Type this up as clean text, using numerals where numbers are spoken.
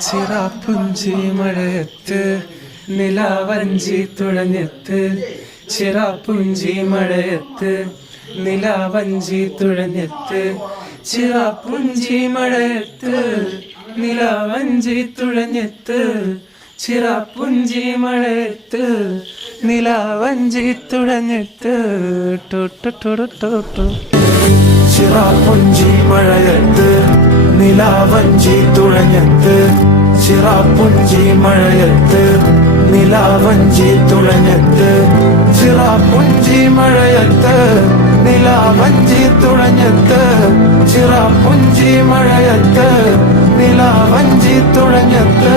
ചിറാപ്പുഞ്ചി മഴയത്ത് നിലാവഞ്ചി തുഴഞ്ഞെത്ത് ചിറാപ്പുഞ്ചി മഴയത്ത് നിലാവഞ്ചി തുഴഞ്ഞെത്ത് ചിറാപ്പുഞ്ചി മഴയത്ത് നിലാവഞ്ചി തുഴഞ്ഞെത്ത് ചിറാപ്പുഞ്ചി മഴയത്ത് നിലാവഞ്ചി തുഴഞ്ഞെത്ത് ചിറാപ്പുഞ്ചി മഴയത്ത് നിലാവഞ്ചി തുഴഞ്ഞെത്ത് ചിറാപ്പുഞ്ചി മഴയത്ത് നിലാവഞ്ചി തുഴഞ്ഞെത്ത് ചിറാപ്പുഞ്ചി മഴയത്ത് നിലാവഞ്ചി തുഴഞ്ഞെത്ത് ചിറാപ്പുഞ്ചി മഴയത്ത് നിലാവഞ്ചി തുഴഞ്ഞെത്ത്